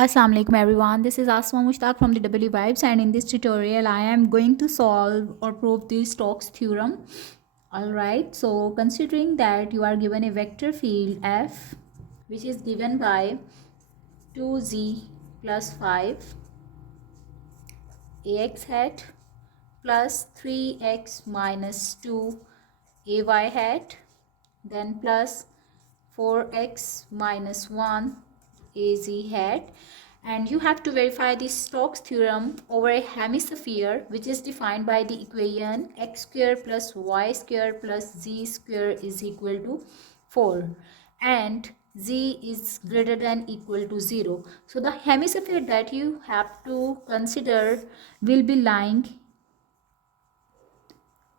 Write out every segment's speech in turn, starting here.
Assalamu alaikum everyone, this is Asma Mushtaq from the W Vibes, and in this tutorial I am going to solve or prove the Stokes theorem. Alright, so considering that you are given a vector field f which is given by 2z plus 5 ax hat plus 3x minus 2 ay hat, then plus 4x minus 1 az hat, and you have to verify the Stokes theorem over a hemisphere, which is defined by the equation x square plus y square plus z square is equal to 4 and z is greater than equal to 0. So the hemisphere that you have to consider will be lying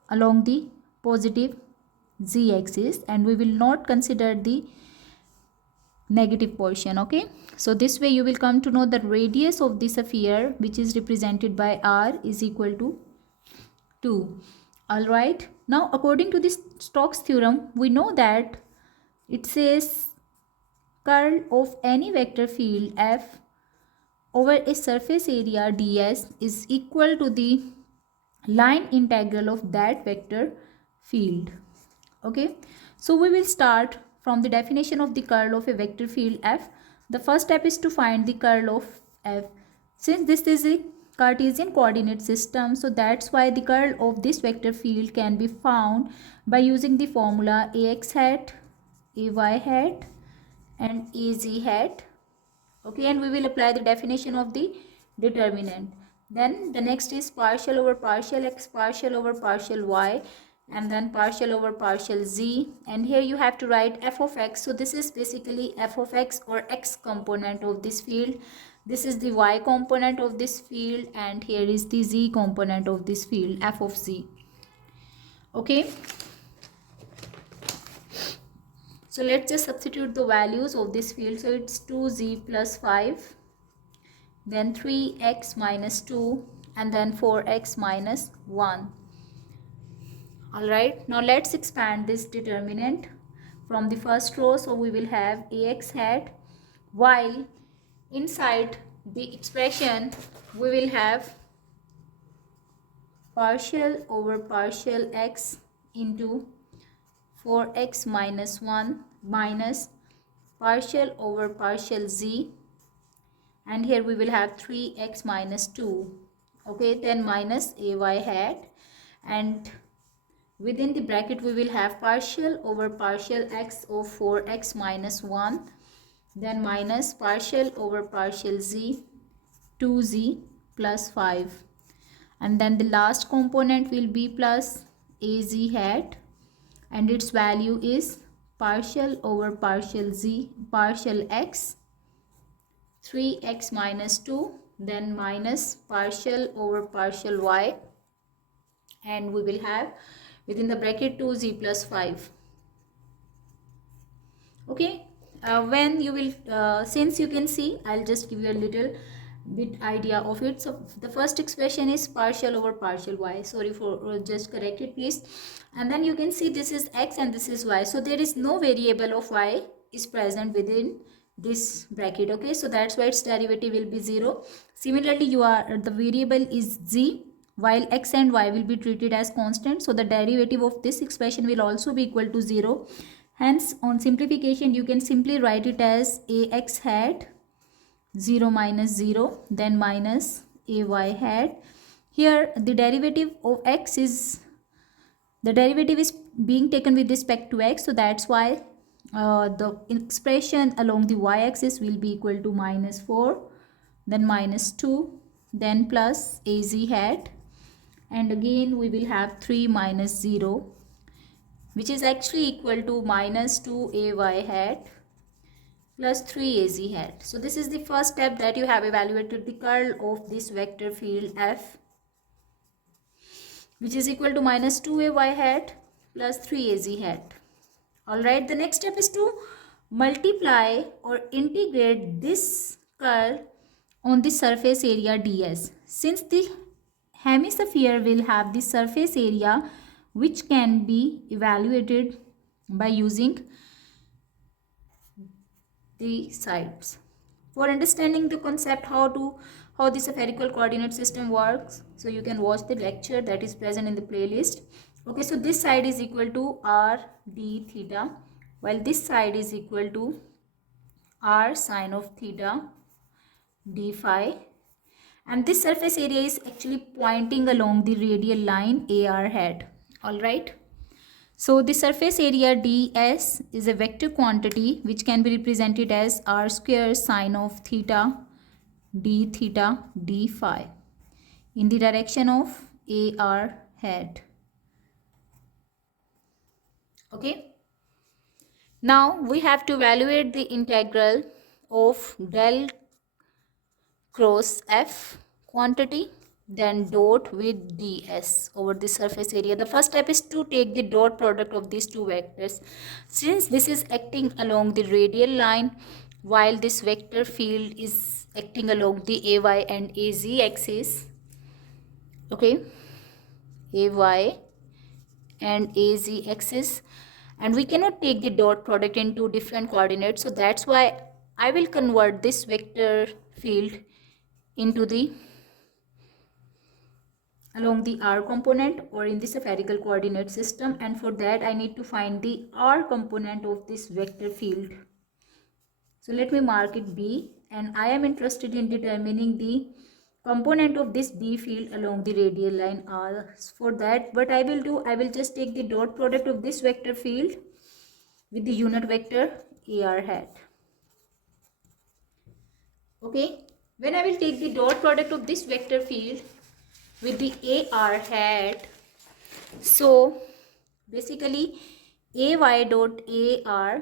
along the positive z axis, and we will not consider the negative portion. Okay, so this way you will come to know that radius of this sphere, which is represented by r, is equal to 2. All right, now according to this Stokes theorem, we know that it says curl of any vector field f over a surface area ds is equal to the line integral of that vector field. Okay, so we will start from the definition of the curl of a vector field f. The first step is to find the curl of f. Since this is a Cartesian coordinate system, so that's why the curl of this vector field can be found by using the formula ax hat, ay hat and az hat. Okay, and we will apply the definition of the determinant. Then the next is partial over partial x, partial over partial y, and then partial over partial z, and here you have to write f of x. So this is basically f of x or x component of this field, this is the y component of this field, and here is the z component of this field, f of z. Okay, so let's just substitute the values of this field. So it's 2z plus 5, then 3x minus 2, and then 4x minus 1. Alright, now let's expand this determinant from the first row. So we will have ax hat, while inside the expression we will have partial over partial x into 4x minus 1 minus partial over partial z, and here we will have 3x minus 2. Okay, then minus ay hat, and within the bracket we will have partial over partial x of 4x minus 1, then minus partial over partial z, 2z plus 5, and then the last component will be plus az hat, and its value is partial over partial z, partial x, 3x minus 2, then minus partial over partial y, and we will have within the bracket 2z plus 5. Okay, when you will since you can see, I'll just give you a little bit idea of it. So the first expression is partial over partial y, sorry for just correct it please, and then you can see this is x and this is y, so there is no variable of y is present within this bracket. Okay, so that's why its derivative will be 0. Similarly, the variable is z, while x and y will be treated as constant, so the derivative of this expression will also be equal to 0. Hence, on simplification, you can simply write it as ax hat 0 minus 0, then minus ay hat. Here the derivative of x is, the derivative is being taken with respect to x, so that's why the expression along the y-axis will be equal to minus 4, then minus 2, then plus az hat, and again we will have 3 minus 0, which is actually equal to minus 2 ay hat plus 3 az hat. So this is the first step, that you have evaluated the curl of this vector field f, which is equal to minus 2 ay hat plus 3 az hat. Alright, the next step is to multiply or integrate this curl on the surface area ds. Since the hemisphere will have the surface area which can be evaluated by using the sides. For understanding the concept how the spherical coordinate system works, so you can watch the lecture that is present in the playlist. Okay, so this side is equal to r d theta, while this side is equal to r sine of theta d phi, and this surface area is actually pointing along the radial line AR head. All right. So the surface area ds is a vector quantity which can be represented as r square sine of theta d phi in the direction of AR head. Okay. Now we have to evaluate the integral of del cross f quantity, then dot with ds over the surface area. The first step is to take the dot product of these two vectors. Since this is acting along the radial line while this vector field is acting along the ay and az axis, okay, ay and az axis, and we cannot take the dot product into different coordinates, so that's why I will convert this vector field into the along the r component or in the spherical coordinate system, and for that I need to find the r component of this vector field. So let me mark it b, and I am interested in determining the component of this b field along the radial line r. For that, what I will do, I will just take the dot product of this vector field with the unit vector ar hat. Okay, when I will take the dot product of this vector field with the AR hat, so basically AY dot AR,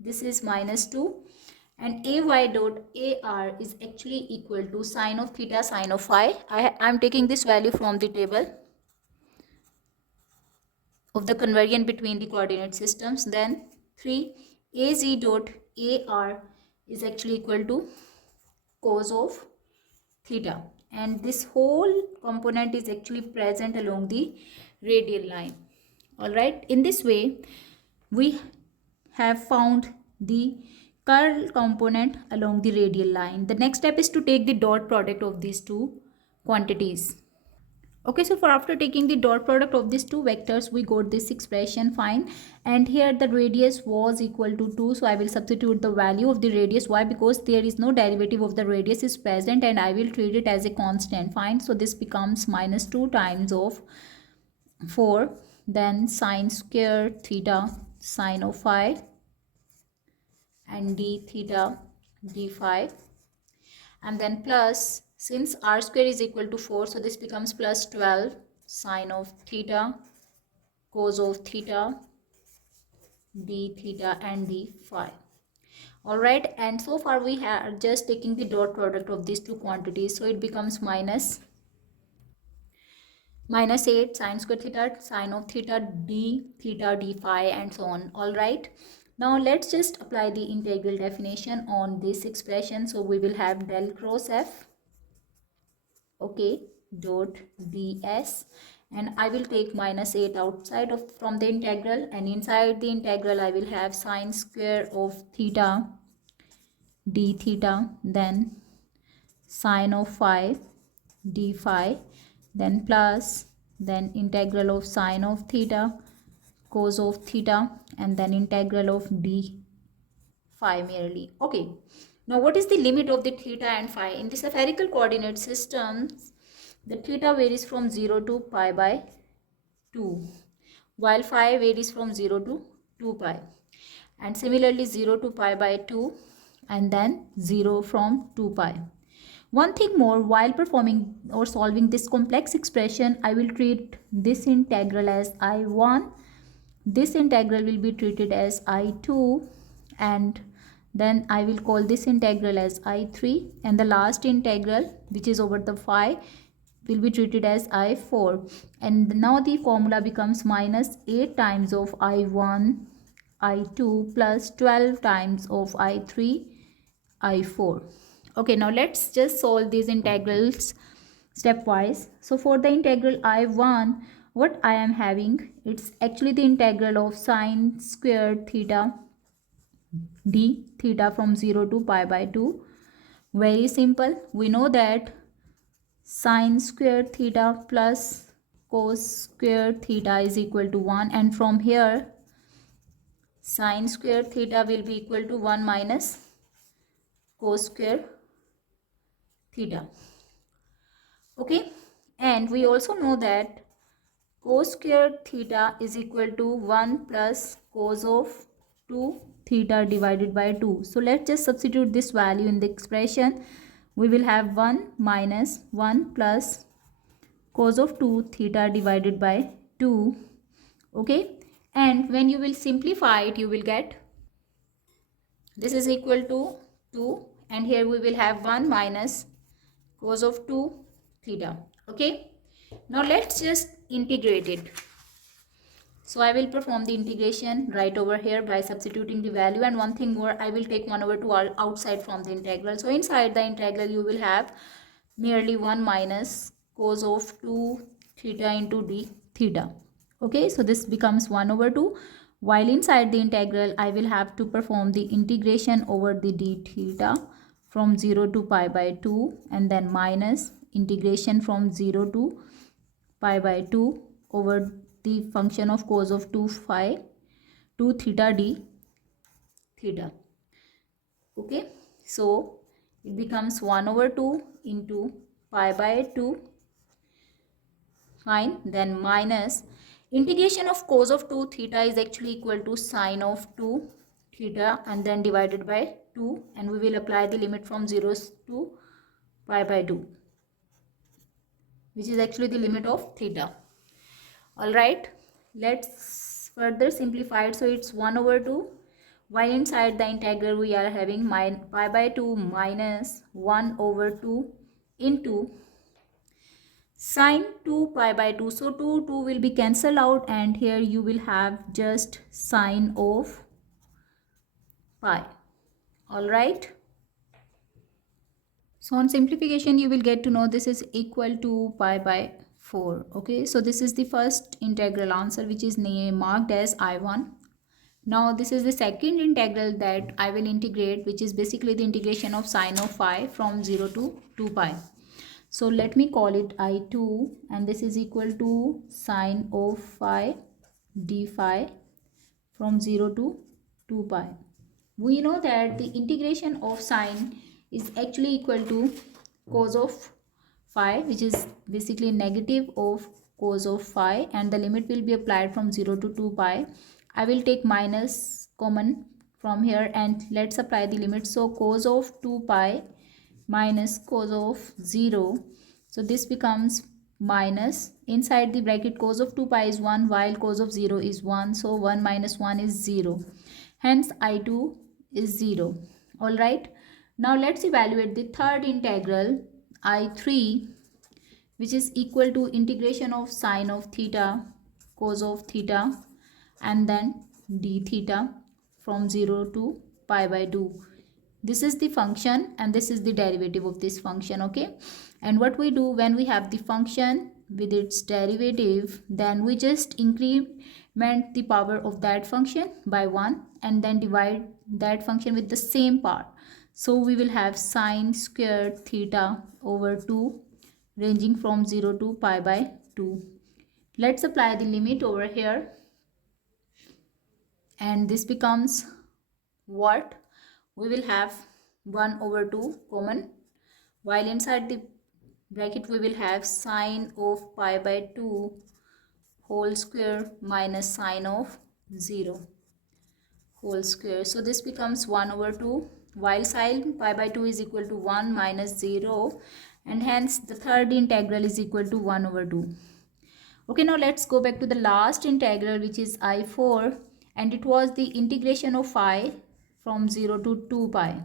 this is minus 2, and AY dot AR is actually equal to sine of theta sine of phi. I am taking this value from the table of the convergence between the coordinate systems. Then 3 AZ dot AR is actually equal to cos of theta, and this whole component is actually present along the radial line. All right, in this way we have found the curl component along the radial line. The next step is to take the dot product of these two quantities. Okay, so for after taking the dot product of these two vectors, we got this expression, fine, and here the radius was equal to 2, so I will substitute the value of the radius. Why? Because there is no derivative of the radius is present, and I will treat it as a constant, fine. So this becomes minus 2 times of 4, then sine square theta sine of phi and d theta d phi, and then plus, since r square is equal to 4, so this becomes plus 12 sine of theta cos of theta d theta and d phi. All right, and so far we have just taking the dot product of these two quantities, so it becomes minus 8 sine square theta sine of theta d phi and so on. All right, now let's just apply the integral definition on this expression. So we will have del cross f, okay, dot ds, and I will take minus 8 outside of from the integral, and inside the integral I will have sine square of theta d theta, then sine of phi d phi, then plus, then integral of sine of theta cos of theta, and then integral of d phi merely. Okay, now what is the limit of the theta and phi? In the spherical coordinate systems, the theta varies from 0 to pi by 2, while phi varies from 0 to 2 pi, and similarly 0 to pi by 2, and then 0 from 2 pi. One thing more, while performing or solving this complex expression, I will treat this integral as I1, this integral will be treated as I2, and then I will call this integral as I3, and the last integral, which is over the phi, will be treated as I4. And now the formula becomes minus 8 times of I1 I2 plus 12 times of I3 I4. Okay, now let's just solve these integrals stepwise. So for the integral I1, what I am having, it's actually the integral of sine squared theta d theta from 0 to pi by 2, Very simple. We know that sine square theta plus cos square theta is equal to 1, and from here sine square theta will be equal to 1 minus cos square theta. Okay, and we also know that cos square theta is equal to 1 plus cos of 2 theta divided by 2. So let's just substitute this value in the expression. We will have 1 minus 1 plus cos of 2 theta divided by 2. Okay, and when you will simplify it, you will get this is equal to 2, and here we will have 1 minus cos of 2 theta. Okay, now let's just integrate it. So I will perform the integration right over here by substituting the value, and one thing more, I will take 1 over 2 outside from the integral. So inside the integral you will have merely 1 minus cos of 2 theta into d theta. Okay, so this becomes 1 over 2, while inside the integral I will have to perform the integration over the d theta from 0 to pi by 2, and then minus integration from 0 to pi by 2 over the function of cos of 2 phi 2 theta d theta. Okay, so it becomes 1 over 2 into pi by 2, fine, then minus integration of cos of 2 theta is actually equal to sine of 2 theta, and then divided by 2, and we will apply the limit from 0 to pi by 2, which is actually the limit of theta. All right, let's further simplify it. So it's 1 over 2, while inside the integral we are having pi by 2 minus 1 over 2 into sine 2 pi by 2. So 2 will be cancelled out, and here you will have just sine of pi. All right, so on simplification you will get to know this is equal to pi by 4. Okay, so this is the first integral answer, which is marked as I1. Now this is the second integral that I will integrate, which is basically the integration of sine of phi from 0 to 2 pi. So let me call it I2, and this is equal to sine of phi d phi from 0 to 2 pi. We know that the integration of sine is actually equal to cos of phi, which is basically negative of cos of phi, and the limit will be applied from 0 to 2 pi. I will take minus common from here, and let's apply the limit. So cos of 2 pi minus cos of 0. So this becomes minus, inside the bracket cos of 2 pi is 1 while cos of 0 is 1. So 1 minus 1 is 0. Hence I2 is 0. Alright. Now let's evaluate the third integral I3, which is equal to integration of sine of theta cos of theta and then d theta from 0 to pi by 2. This is the function and this is the derivative of this function. Okay, and what we do when we have the function with its derivative, then we just increment the power of that function by 1 and then divide that function with the same part. So we will have sine squared theta over 2 ranging from 0 to pi by 2. Let's apply the limit over here, and this becomes what? We will have 1 over 2 common, while inside the bracket we will have sine of pi by 2 whole square minus sine of 0 whole square. So this becomes 1 over 2, while sine pi by 2 is equal to 1 minus 0, and hence the third integral is equal to 1 over 2. Okay, now let's go back to the last integral, which is I4, and it was the integration of phi from 0 to 2 pi.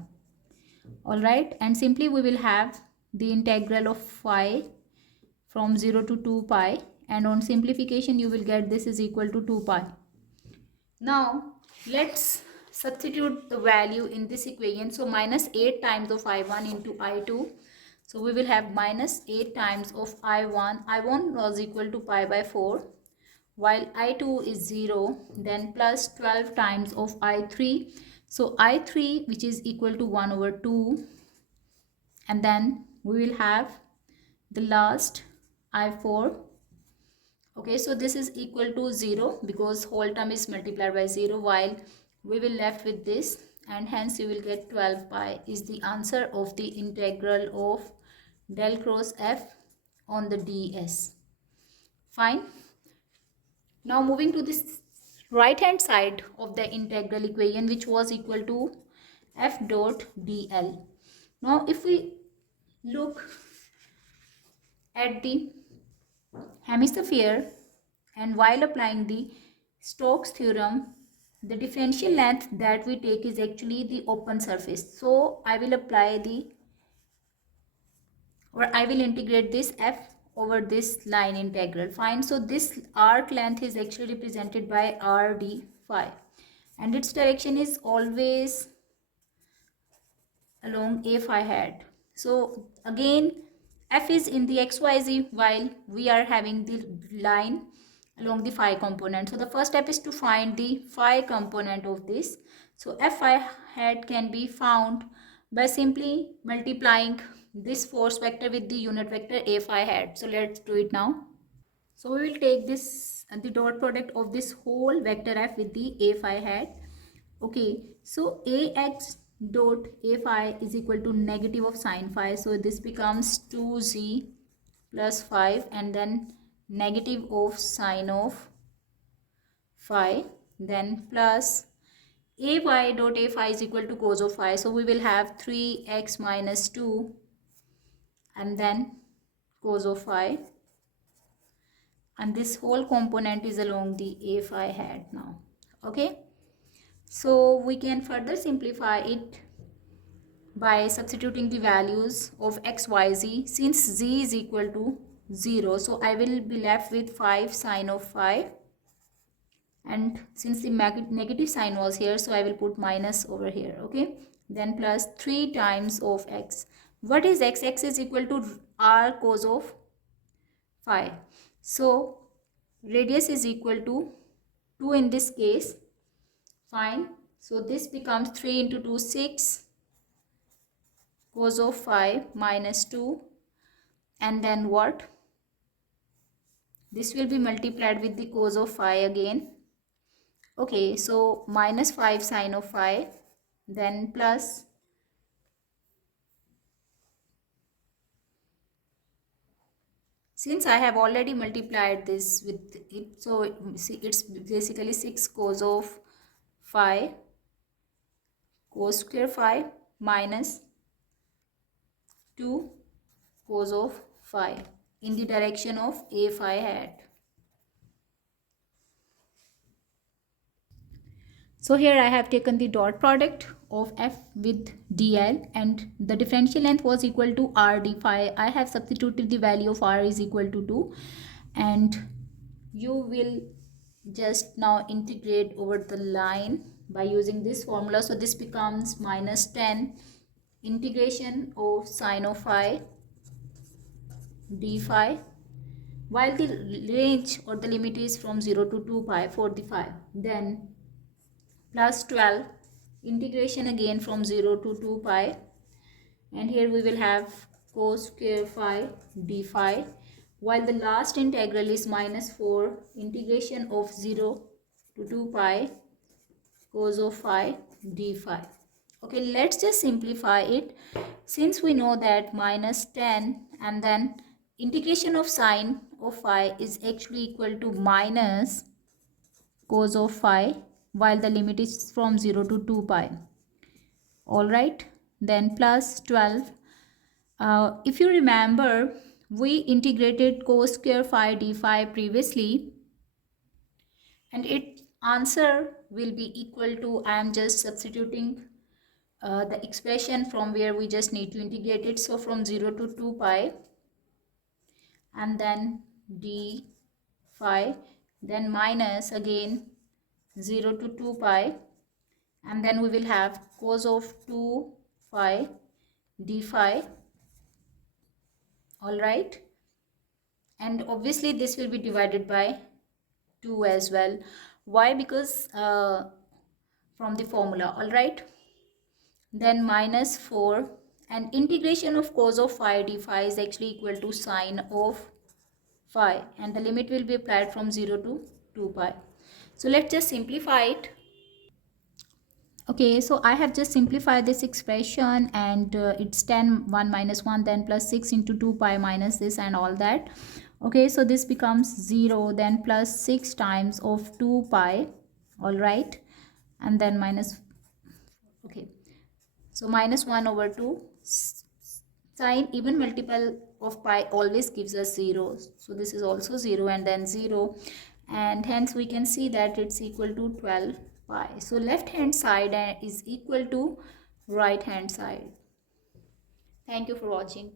Alright, and simply we will have the integral of phi from 0 to 2 pi, and on simplification you will get this is equal to 2 pi. Now let's substitute the value in this equation. So minus 8 times of I1 into I2. So we will have minus 8 times of I1. I1 was equal to pi by 4, while I2 is 0. Then plus 12 times of I3. So I3, which is equal to 1 over 2. and then we will have the last I4. Okay, so this is equal to 0 because whole term is multiplied by 0, while we will left with this, and hence you will get 12 pi is the answer of the integral of del cross f on the ds. Fine. Now moving to this right hand side of the integral equation, which was equal to f dot dl. Now if we look at the hemisphere, and while applying the Stokes theorem, the differential length that we take is actually the open surface. So I will apply I will integrate this f over this line integral. Fine. So this arc length is actually represented by r d phi, and its direction is always along a phi hat. So again, f is in the xyz while we are having the line along the phi component. So the first step is to find the phi component of this. So f phi hat can be found by simply multiplying this force vector with the unit vector a phi hat. So let's do it now. So we will take this the dot product of this whole vector f with the a phi hat. Okay, so ax dot a phi is equal to negative of sine phi. So this becomes 2z plus 5, and then negative of sine of phi, then plus ay dot a phi is equal to cos of phi. So we will have 3x minus 2 and then cos of phi, and this whole component is along the a phi hat now. Okay, so we can further simplify it by substituting the values of x, y, z. Since z is equal to 0, so I will be left with 5 sine of phi, and since the negative sign was here, so I will put minus over here. Okay, then plus 3 times of x. What is x? X is equal to r cos of phi. So radius is equal to 2 in this case. Fine. So this becomes 3 into 2, 6 cos of phi minus 2, and then what? This will be multiplied with the cos of phi again. Okay, so minus 5 sine of phi, then plus, since I have already multiplied this with it, so it's basically 6 cos of phi cos square phi minus 2 cos of phi in the direction of a phi hat. So here I have taken the dot product of f with dl, and the differential length was equal to r d phi. I have substituted the value of r is equal to 2, and you will just now integrate over the line by using this formula. So this becomes minus 10 integration of sine of phi d phi, while the range or the limit is from 0 to 2 pi for the phi, then plus 12 integration again from 0 to 2 pi, and here we will have cos square phi d phi, while the last integral is minus 4 integration of 0 to 2 pi cos of phi d phi. Okay, let's just simplify it. Since we know that minus 10 and then integration of sine of phi is actually equal to minus cos of phi, while the limit is from 0 to 2 pi. All right, then plus 12. If you remember, we integrated cos square phi d phi previously, and its answer will be equal to, I am just substituting the expression from where we just need to integrate it. So from 0 to 2 pi, and then d phi, then minus again 0 to 2 pi, and then we will have cos of 2 phi d phi. All right, and obviously this will be divided by 2 as well. Why? Because from the formula. All right, then minus 4 and integration of cos of phi d phi is actually equal to sine of phi, and the limit will be applied from 0 to 2 pi. So let's just simplify it. Okay, so I have just simplified this expression, and it's 10 1 minus 1 then plus 6 into 2 pi minus this and all that. Okay, so this becomes 0 then plus 6 times of 2 pi, all right, and then minus, okay, so minus 1 over 2. Sine even multiple of pi always gives us 0, so this is also 0 and then 0, and hence we can see that it's equal to 12 pi. So left hand side is equal to right hand side. Thank you for watching.